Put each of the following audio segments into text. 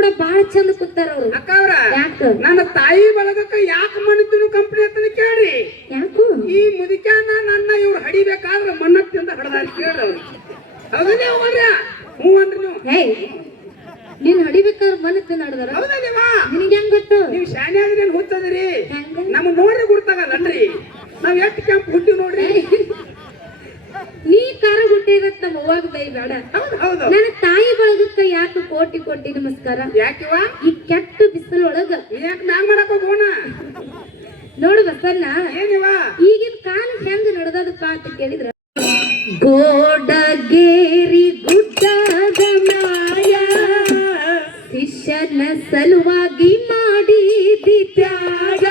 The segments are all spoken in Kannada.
ಕೂಡ ಬಾಳ ಚಂದ ಕೂತಾರ ಅವ್ರು. ಅಕ್ಕ ಅವ್ರ ಯಾಕ ನನ್ನ ತಾಯಿ ಬಳಗಕ್ಕ ಯಾಕೆ ಮಣ್ಣಿನ ಕಂಪನಿ ಅಂತ ಕೇಳಿ. ಯಾಕು ಈ ಮುದಿಕ್ಯಾನ ನನ್ನ ಇವ್ರು ಹಡಿಬೇಕಾದ್ರೆ ಮಣ್ಣತ್ತಿಂದ ಹಡದಾರ ಕೇಳ್ರಿ ಅವ್ರು. ಹೌದನೇ ಹೋಗ್ರ ಹ್ಞೂ ಅಂದ್ರಿ ನೀವು. ಹೇ ನೀನ್ ಹಡಿಬೇಕಾದ್ರೆ ಮನಸ್ಸು ನಡೆದಾರ. ಹೌದಾ ನೀವಾ ನಿನಗೆ ಹೆಂಗ್ ಗೊತ್ತು? ನೀವು ಶಾನೆ ಆದ್ರೆ ಏನ್ ಹುತ್ತದ್ರಿ ಹೆಂಗ ನಮ್ಮ ನೋಡ್ರಿ ಗುರ್ತಾಗಲ್ಲನ್ರಿ. ನಾವ್ ಎಷ್ಟು ಕ್ಯಾಂಪ್ ಹುಟ್ಟಿ ನೋಡ್ರಿ. ನೀ ಕಾರ ಹುಟ್ಟಿರತ್ ನಮ್ಮ ಅವ್ವಾಗ ಬೈ ಬೇಡ. ಹೌದು ಹೌದು ನನ್ನ ತಾಯಿ ಬಳಗಕ್ಕ ಯಾಕೆ ಕೋಟಿ ಕೋಟಿ ನಮಸ್ಕಾರ. ಯಾಕಿವ ಈ ಕೆಟ್ಟ ಬಿಸಿಲೊಳಗ ಯಾಕೆ ಮ್ಯಾಗ್ ಮಾಡಕ್ ಹೋಗೋಣ. ನೋಡು ಬಸನ್ನ ಏನಿವ ಈಗಿನ ಕಾಲ ಹೆಂಗ ನಡೆದದಪ್ಪ ಅಂತ ಕೇಳಿದ್ರ ಗೋಡಗೇರಿ ಗುಡ್ಡದ ಮ್ಯಾಯ ಶಿಷ್ಯನ ಸಲುವಾಗಿ ಮಾಡಿದಿ ತ್ಯಾಗ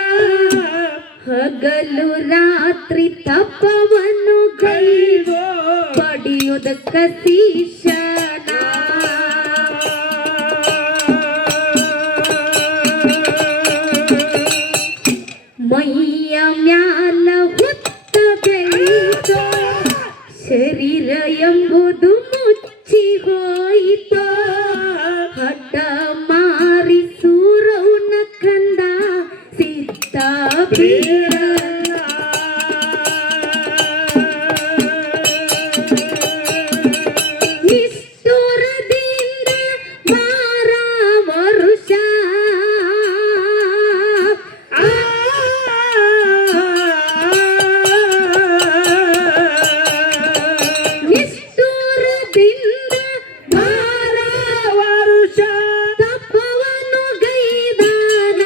ಹಗಲು ರಾತ್ರಿ ತಪವನ್ನು ಗೈವೋ ಪಡೆಯುವುದಕ್ಕ ಶಿಷ್ಯನ ಮೈಯ ಮ್ಯಾಲ ಹೊತ್ತ ಬೆಳೆಯಿತೋ ಶರೀರ ಎಂಬುದು ಮುಚ್ಚಿ ಹೋಯಿತೋ ಹಠ ಮಾರಿ ಸೂರವನ ಕಂದ ಸಿದ್ಧ ಬೀರ ನಿಷ್ಠುರದಿಂದ ಮಾರ ವರುಷ ನಿಷ್ಠುರದಿಂದ ಮಾರ ವರುಷ ತಪವನ್ನು ಗೈದಾನ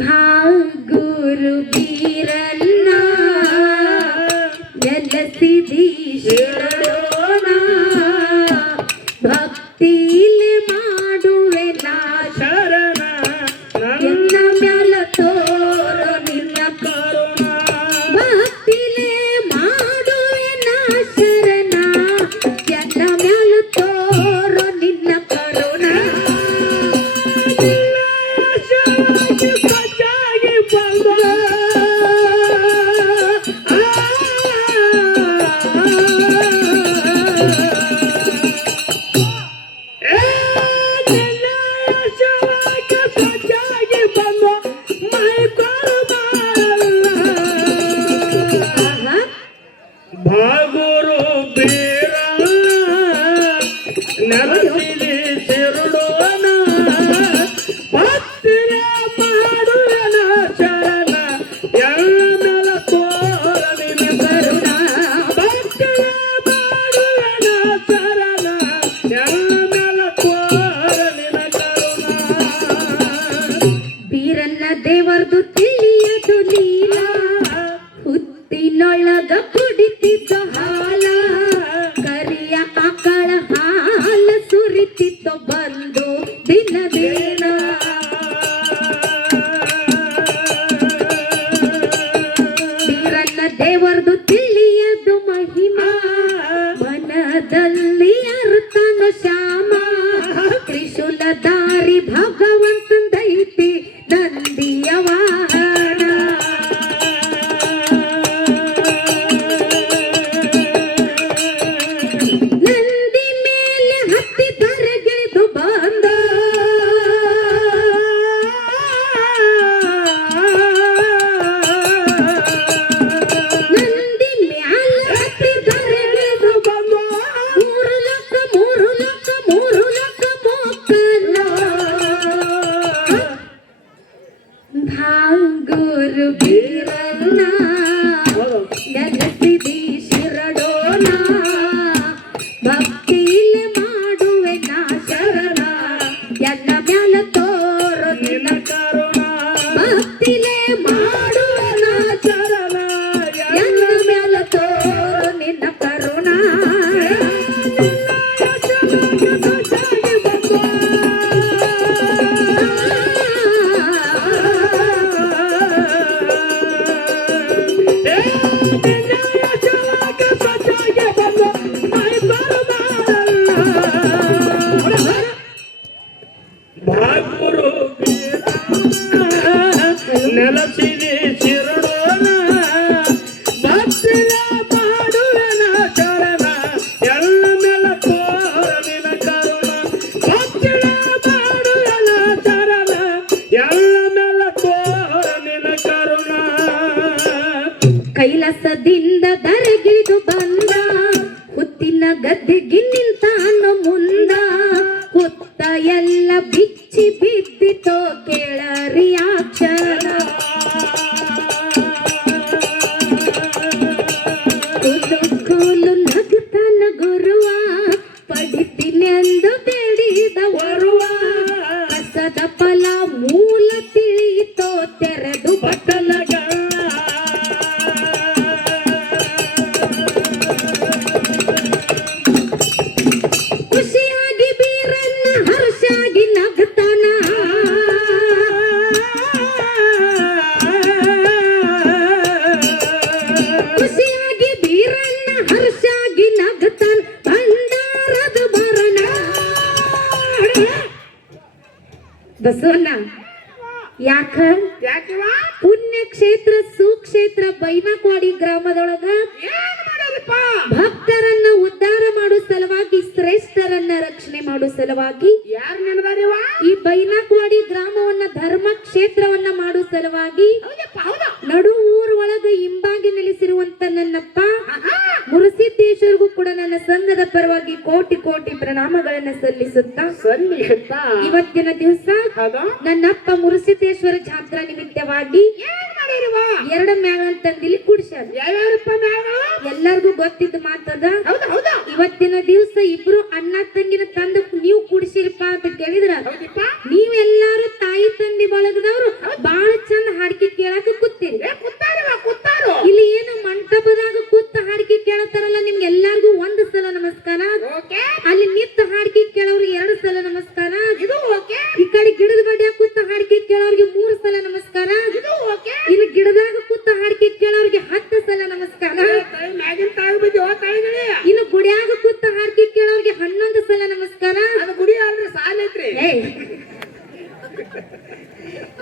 ಭಾಗುರು ಬೀರನ್ನ ನೆಲಸಿದಿ ಶಿರೋಣ ಭಕ್ತಿಲಿ ಮಾಡುವೆ ನಾ ಶರಣ ಎನ್ನ ಮ್ಯಾಲ ತೋರ ನಿನ್ನ ಕರುಣ ಭಕ್ತಿಲಿ ಮಾಡುವೆ ನಾ ಶರಣ ಎನ್ನ ಮ್ಯಾಲ ತೋರ ನಿನ್ನ ಕರುಣ ಸಜ್ಜಾಗಿ ಬಂದ ಸಜ್ಜಾಗಿ ಬಂದ ಮೈ ಭಾಗುರು ಬೀರ ನೆಲಸಿಲಿ ಸಿರುಡೋನ ಭಕ್ತಿನ ಮಾಡುವನ ಶರಣ ಎಲ್ಲ ಮೇಲ ತೋರಲಿನ ಕರುಣ ಭಕ್ತಿನ ಮಾಡುವನ ಶರಣ ಎಲ್ಲ ಮೇಲ ತೋರಲಿನ ಕರುಣ ಬೀರನ್ನ ದೇವರದು ತಿಳಿಯದು ಲೀಲ ಹುತ್ತಿನೊಳಗ ಕುಡಿತಿದ್ದ ಹಾಲ ಕರಿಯ ಆಕಳ ಹಾಲ ಸುರಿತಿದ್ದ ಬಂದು ದಿನ ದಿನ ಬೀರನ್ನ ದೇವರದು ತಿಳಿಯದು ಮಹಿಮಾ ಮನದಲ್ಲಿ ಅರ್ಥನ ಶ್ಯಾಮ ತ್ರಿಶೂಲ ದಾರಿ ಭಗವಂತಂದೈತಿ ನಂದಿಯ ವಾಹನ ನಂದಿ ಮೇಲೆ ಹತ್ತಿ ತರಗಿಳಿದು ಬಂದ ನಂದಿ ಮ್ಯಾಲ ಹತ್ತಿ ತರಗಿಳಿದು ಬಂದ ಊರ ಮುತ್ತಿನ ಗದ್ದೆಗೆ ನಿಂತಾನ ಮುಂದ ಕುತ್ತ ಎಲ್ಲ ಬಿಚ್ಚಿ ಬಿದ್ದಿತೋ ಕೇಳರಿ ಅಕ್ಷರ ಕೂಲು ನಗುತ್ತಾನ ಗುರುವ ಪಡಿತೀನಿ ಎಂದು ಬೇಡಿದ ಬರುವ ಕಸದ ಫಲ ಮೂಲ ತಿಳಿಯಿತೋ ತೆರೆದು ಬಟ್ಟಲಗ ಖುಷಿಯಾಗಿ ಬೀರನ್ನ ಹರ್ಷಾಗಿ ನಗ್ತಾನ ಖುಷಿಯಾಗಿ ಬೀರನ್ನ ಹರ್ಷಾಗಿ ನಗ್ತಾನ ಭಂಡಾರದ ಭರಣ ಬಸವಣ್ಣ ಯಾಕ ಯಾಕಿವ ಪುಣ್ಯಕ್ಷೇತ್ರ ಸುಕ್ಷೇತ್ರ ಬೈನಕ್ವಾಡಿ ಗ್ರಾಮದೊಳಗ ಏನ್ ಮಾಡ್ಯಾರಪ್ಪ ಭಕ್ತರನ್ನ ಉದ್ಧಾರ ಮಾಡೋ ಸಲುವಾಗಿ ಶ್ರೇಷ್ಠರನ್ನ ರಕ್ಷಣೆ ಮಾಡೋ ಸಲುವಾಗಿ ಯಾರು ನೆನದಾರಿವ ಈ ಬೈನಕ್ವಾಡಿ ಗ್ರಾಮವನ್ನ ಧರ್ಮ ಕ್ಷೇತ್ರವನ್ನ ಮಾಡೋ ಸಲುವಾಗಿ ಹೌದಪ್ಪ ಹೌದಾ ನಡು ಊರ್ ಒಳಗ ಹಿಂಬಾಗಿ ನೆಲೆಸಿರುವಂತ ನನ್ನಪ್ಪ ಮುರುಸಿದ್ದೇಶ್ವರಿಗೂ ಕೂಡ ನನ್ನ ಸಂಘದ ಪರವಾಗಿ ಕೋಟಿ ಕೋಟಿ ಪ್ರಣಾಮಗಳನ್ನ ಸಲ್ಲಿಸುತ್ತಾ ಸನ್ನಿಹಿತ ಇವತ್ತಿನ ದಿವಸ ಹೌದಾ ನನ್ನಪ್ಪ ಮುರುಸಿದ್ದೇಶ್ವರ ಜಾತ್ರಾ ನಿಮಿತ್ತವಾಗಿ ಏನ್ ಮಾಡಿರುವ ಎರಡು ಮ್ಯಾಗ ಅಂತಂದಿಲ್ಲಿ ಕುಡಿಸ್ಯಾರ ಯಾವ್ಯಾರಪ್ಪ ಮ್ಯಾಗಳು ಎಲ್ಲರಿಗೂ ಗೊತ್ತಿದ್ದ ಮಾತದ ಹೌದಾ ಹೌದಾ ಇವತ್ತಿನ ದಿವಸ ಇಬ್ರು ಅಣ್ಣ ತಂಗಿನ ತಂದು ನೀವು ಕುಡಿಸಿರಪ್ಪ ಅಂತ ಕೇಳಿದ್ರ ಹೌದಪ್ಪ ನೀವೆಲ್ಲಾರು ತಾಯಿ ತಂದಿ ಬಳಗದವ್ರು ಬಾಳ ಚಂದ ಹಾಡಿಕೆ ಕೇಳಾಕ ಕೂತೀರಿ ಏ ಕುತ್ತಾರಿವ ಕುತ್ತಾರು ಇಲ್ಲಿ ಏನು ಮಂಟಪದಾಗ ಕೂತ ಹಾಡಿಕೆ ಕೇಳತಾರಲ್ಲ ನಿಮ್ಗೆ ಎಲ್ಲಾರ್ಗು ಒಂದು ಸಲ ನಮಸ್ಕಾರ ಓಕೆ ಅಲ್ಲಿ ನಿತ್ತ ಹಾಡಿಕೆ ಕೇಳೋರಿಗೆ 2 ಸಲ ನಮಸ್ಕಾರ ಇದು ಓಕೆ ಈ ಕಡೆ ಗಿಡದ ಬಡ್ಡಿಯಾಗ ಕೂತ ಹಾಡಿಕೆ ಕೇಳೋರಿಗೆ 3 ಸಲ ನಮಸ್ಕಾರ ಇದು ಓಕೆ ಇಲ್ಲಿ ಗಿಡದಾಗ ಕೂತ ಹಾಡಿಕೆ ಕೇಳೋರಿಗೆ 10 ಸಲ ನಮಸ್ಕಾರ ಮ್ಯಾಗಿನ ತಾಯಿ ಬಿದ್ದು ತಾಯಿಗಳೇ ಇನ್ನು ಗುಡಿಯಾಗ ಕೂತ ಹಾಡಿಕೆ ಕೇಳೋರಿಗೆ 11 ಸಲ ನಮಸ್ಕಾರ ಅದು ಗುಡಿ ಅಲ್ರಿ ಸಾಲ ಐತ್ರಿ ಏಯ್.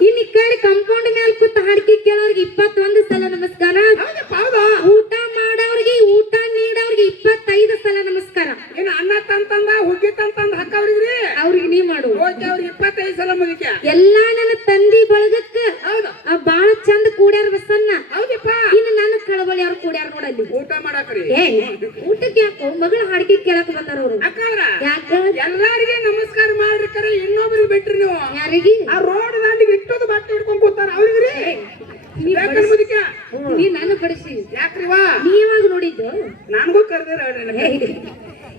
ಇನ್ನು ಈ ಕಡೆ ಕಂಪೌಂಡ್ ಮೇಲೆ ಕೂತ ಹಾಡಿಕೆ ಕೇಳೋರಿಗೆ 21 ಸಲ ನಮಸ್ಕಾರ ಹೌದಪ್ಪ ಹೌದಾ ಊಟ ಮಾಡೋರಿಗೆ ಊಟ ನೀಡೋರಿಗೆ 25 ಸಲ ನಮಸ್ಕಾರ ಇನ್ನು ಅನ್ನ ತಂತಂದ ಹುಗ್ಗಿ ತಂತಂದ ಹಾಕವ್ರಿಗ್ರಿ ಅವ್ರಿಗೆ ನೀ ಮಾಡು ಓಕೆ ಅವ್ರಿಗೆ 25 ಸಲ ಮುಗಿಕೆ ಎಲ್ಲಾ ನನ್ನ ತಂದಿ ಬಳಗಕ್ಕ ಹೌದಾ ಬಾಳ ಚಂದ ಕೂಡ್ಯಾರ ಬಸನ್ನ ಹೌದಪ್ಪ ಇನ್ನು ನನ್ನ ಕಳವಳಿ ಅವ್ರು ಕೂಡ್ಯಾರ ನೋಡಲ್ಲಿ ಊಟ ಮಾಡಕ್ರಿ ಏ ಊಟಕ್ಕೆ ಯಾಕೋ ಮಗಳ ಹಾಡಿಕೆ ಕೇಳಕ್ ಬಂದಾರ ಅವ್ರು ಅಕ್ಕವ್ರ ಯಾಕ ಎಲ್ಲಾರಿಗೆ ನಮಸ್ಕಾರ ಮಾಡ್ರಿ ಕರೆ ಇನ್ನೊಬ್ರಿಗೆ ಬಿಟ್ರಿ ನೀವು ಯಾರಿಗೆ ಆ ರೋಡ್ ದಾಂಡಿಗೆ ಇಟ್ಟೋದು ಬಾಟ್ಲಿ ಹಿಡ್ಕೊಂಡ್ ಕೂತಾರ ಅವ್ರಿಗ್ರಿ ನೀ ಯಾಕಂದ್ ಮುದಿಕೆ ನೀ ನಾನು ಬಡಿಸಿ ಯಾಕ್ರಿವಾ ನೀ ಯಾವಾಗ ನೋಡಿದ್ದು ನನ್ಗೂ ಕರ್ದಿರ ಹೇಳ್ರಿ ಏ,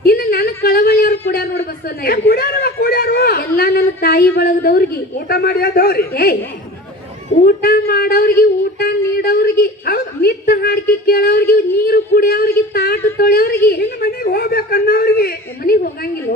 ಇನ್ನು ನನ್ನ ಕಳವಳಿ ಅವ್ರು ಕೂಡ್ಯಾರ ನೋಡ್ ಬಸವನ್ನ ಏ ಕುಡ್ಯಾರವ ಕುಡ್ಯಾರು ಎಲ್ಲಾ ನನ್ನ ತಾಯಿ ಬಳಗದವ್ರಿಗೆ ಊಟ ಮಾಡಿ ಅದವ್ರಿ ಏ ಊಟ ಮಾಡೋರ್ಗಿ ಊಟ ನೀಡೋರ್ಗಿ ಹೌದು ನಿತ್ತ ಹಾಡಿಕೆ ಕೇಳೋರ್ಗಿ ನೀರು ಕುಡಿಯೋರ್ಗಿ ತಾಟ ತೊಳೆಯೋರ್ಗಿ ಇನ್ನು ಮನೆಗೆ ಹೋಗ್ಬೇಕನ್ನವ್ರಿಗೆ ಮನೆಗೆ ಹೋಗಂಗಿಲ್ಲ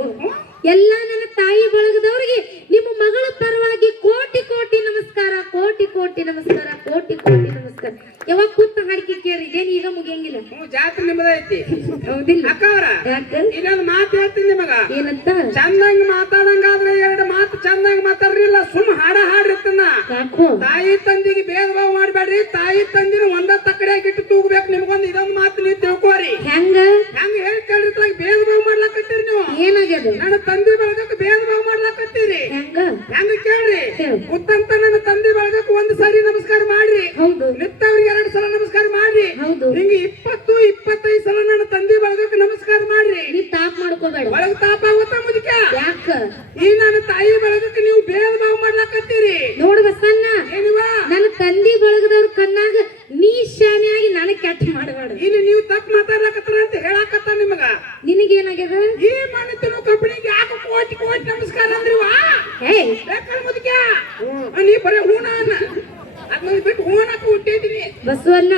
ಎಲ್ಲಾ ನನ್ನ ತಾಯಿ ಬಳಗದವ್ರಿಗೆ ನಿಮ್ಮ ಮಗಳ ಪರವಾಗಿ ಕೋಟಿ ಕೋಟಿ ನಮಸ್ಕಾರ ಕೋಟಿ ಕೋಟಿ ನಮಸ್ಕಾರ ಕೋಟಿ ಕೋಟಿ ನಮಸ್ಕಾರ ಯಾವಾಗ ಕೂತ ಹಾಡಿಕೆ ಕೇಳ್ರಿ ಇದೇನು ಈಗ ಮುಗಿಯಂಗಿಲ್ಲ ಜಾತ್ರೆ ನಿಮ್ಮದ ಐತಿ ಹೌದಿಲ್ಲ ಅಕ್ಕವ್ರ ಯಾಕ ಇನ್ನೊಂದು ಮಾತು ಹೇಳ್ತೀನಿ ನಿಮಗ ಏನಂತ ಚಂದಂಗ್ ಮಾತಾಡಂಗಾದ್ರೆ 2 ಮಾತು ಚಂದಂಗ್ ಮಾತಾಡ್ರಿಲ್ಲ ಸುಮ್ ಹಾಡಿರ್ತನ ಯಾಕೋ ತಾಯಿ ತಂದಿಗೆ ಭೇದ ಭಾವ ಮಾಡ್ಬೇಡ್ರಿ ತಾಯಿ ತಂದಿನ ಒಂದ ತಕ್ಕಡಿಯಾಗಿ ಇಟ್ಟು ತೂಗ್ಬೇಕು ನಿಮ್ಗೊಂದು ಇದೊಂದು ಮಾತು ನೀವು ತಿಳ್ಕೋರಿ ಹೆಂಗ ಹೆಂಗ ಹೇಳಿ ಕೇಳಿರ್ತಾಗ ಭೇದ ಭಾವ ಮಾಡ್ಲಾಕತ್ತೀರಿ ನೀವು ಏನಾಗ್ಯದ ನನ್ನ ತಂದೆ ಬಳಗಕ್ಕೆ ಭೇದ ಭಾವ ಮಾಡ್ಲಾಕತ್ತೀರಿ ಹೆಂಗ ಹೆಂಗ ಕೇಳ್ರಿ ಹೇಳು. ಮುತ್ತಂತ ನನ್ನ ತಂದೆ ಬಳಗಕ್ಕೆ 1 ಸಾರಿ ನಮಸ್ಕಾರ ಮಾಡ್ರಿ ಹೌದು ನಿತ್ತವ್ರಿಗೆ 2 ಸಲ ನಮಸ್ಕಾರ ಮಾಡ್ರಿ ಹೌದು ಹಿಂಗ 20-25 ಸಲ ನನ್ನ ತಂದೆ ಬಳಗಕ್ಕೆ ನಮಸ್ಕಾರ ಮಾಡ್ರಿ ನೀ ತಾಪ್ ಮಾಡ್ಕೋಬೇಡ ಒಳಗ ತಾಪ ಆಗುತ್ತ ಮುದಿಕ ಯಾಕ ಈ ನನ್ನ ತಾಯಿ ಬಳಗಕ್ಕೆ ನೀವು ಭೇದ ಭಾವ ಮಾಡ್ಲಾಕತ್ತೀರಿ ನೋಡ್ ಬಸನ್ನ ಏನಿವ ನನ್ನ ತಂದಿ ಬಳಗದವ್ರ ಕಣ್ಣಾಗ ನೀ ಶಾನ್ಯಾಗಿ ನನಗ್ ಕೆಟ್ಟ ಮಾಡಬೇಡ ಇಲ್ಲಿ ನೀವು ತಪ್ಪು ಮಾತಾಡ್ಲಾಕತ್ತಾರ ಅಂತ ಹೇಳಾಕತ್ತ ನಿಮಗ ನಿನಗೇನಾಗ್ಯದ ಈ ಮಣ್ಣು ಕಂಪನಿಗೆ ಯಾಕೆ ಕೋಟಿ ಕೋಟಿ ನಮಸ್ಕಾರ ಅಂದ್ರಿವಾ ಏ ಯಾಕಂದ್ರೆ ಮುದಿಕ ನೀ ಬರೀ ಹೂನ ಅನ್ನ ಅದ್ ಬಿಟ್ಟು ಹೂನಕ್ಕೆ ಹುಟ್ಟಿದೀನಿ ಬಸವಣ್ಣ